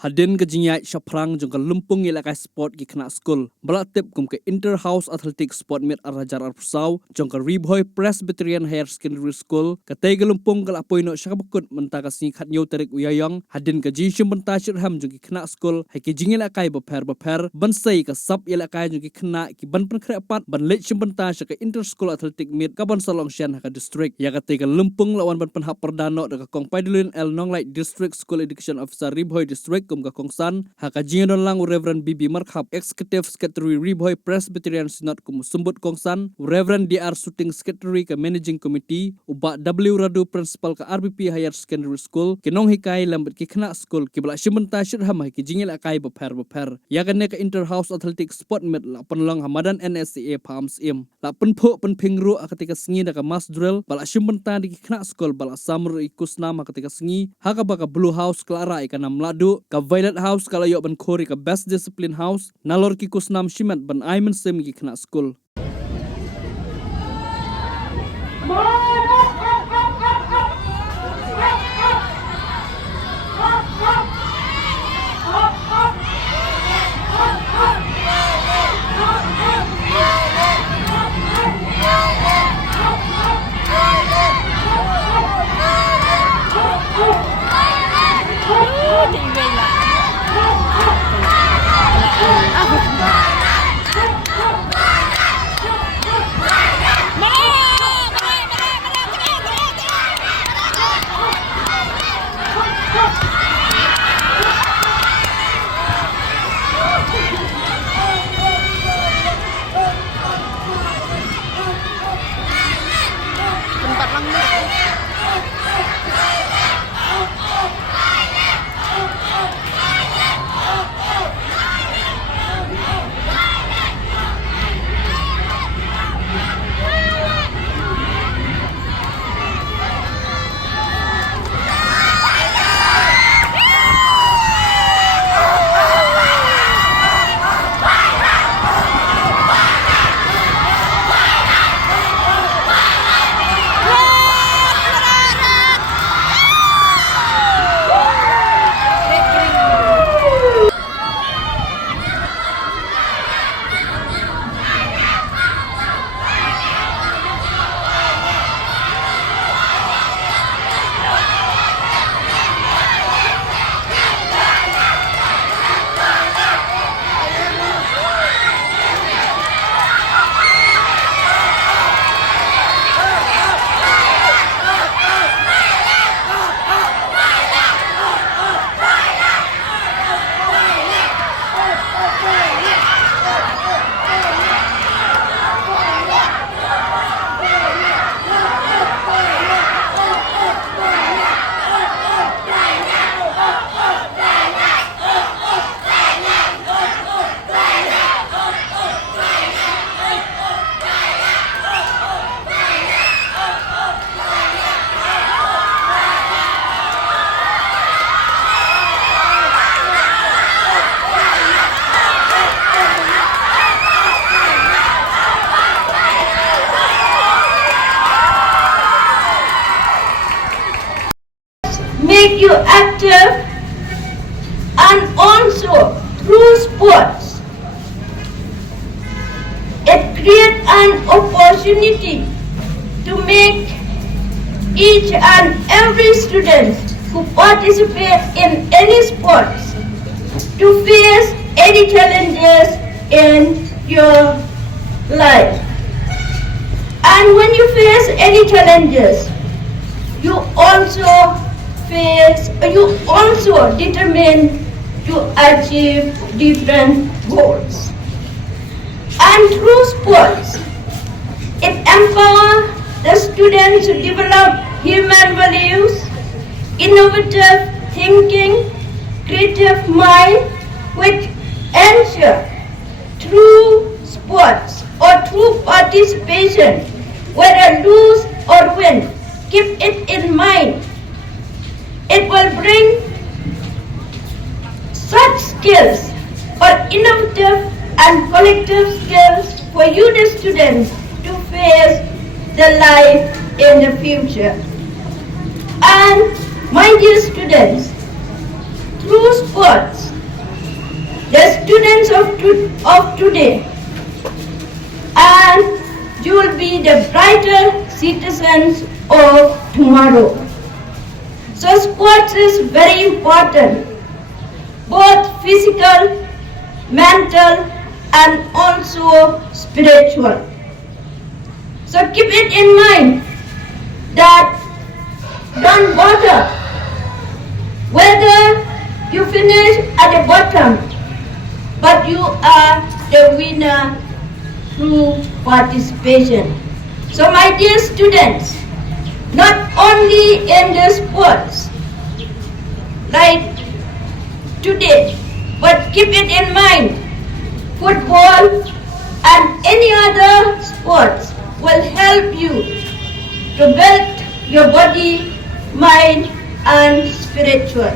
Hadin ke jinyai Shaprang jong ke lumpung ilakai sport ki kena school. Belatip kum ke inter-house athletic sport meet arajar arpusau jong ke Ribhoy Presbyterian Higher Secondary School. Ketai ke lumpung ke lapoi no syakabukut mentaka sini kat nyau terik uyayong. Hadin ke jishum benta syirham jong ki kena school. Hai ke jing ilakai beper bensai ke sub ilakai jong ki kena ki ban penkrepat ban lech syum benta syaka inter-school athletic meet ke ban salong syan haka district. Ya ketai ke lumpung lawan ban penhap perdana deka kong Paidulin El Nonglai District School Education Officer Ribhoy District kum ka kongsan haka jingan lang Reverend Bibi Markhap Executive Secretary Ribhoy Presbyterian Synod kum sumbut kongsan Reverend DR Shooting Secretary ke Managing Committee uba W Radu Principal ke RBP Higher Secondary School kinong hikai lambat ki kena school ki bala shimenta syirham ki jingil akai beper ya kan ke Inter House Athletic Sport Meet la penlang Hamadan NSCA Palms im la penpo penpingru ketika sengi da mass drill bala shimenta di kena school bala samur ikusna ketika sengi haka baka Blue House Clara ikana mladu ka Violet House kala yok ban khori ka Best Discipline House nalor ki kusnam shimat ban Ayman Sim ki kena school. Make you active, and also through sports it creates an opportunity to make each and every student who participate in any sports to face any challenges in your life. And when you face any challenges, you also determine to achieve different goals. And through sports, it empowers the students to develop human values, innovative thinking, creative mind, which ensure through sports or through participation, whether lose or win, keep it in mind. It will bring such skills or innovative and collective skills for you, the students, to face the life in the future. And my dear students, through sports, the students of today, and you will be the brighter citizens of tomorrow. So sports is very important, both physical, mental, and also spiritual. So keep it in mind that don't bother whether you finish at the bottom, but you are the winner through participation. So my dear students, not only in the sports like today, but keep it in mind, football and any other sports will help you to build your body, mind and spiritual.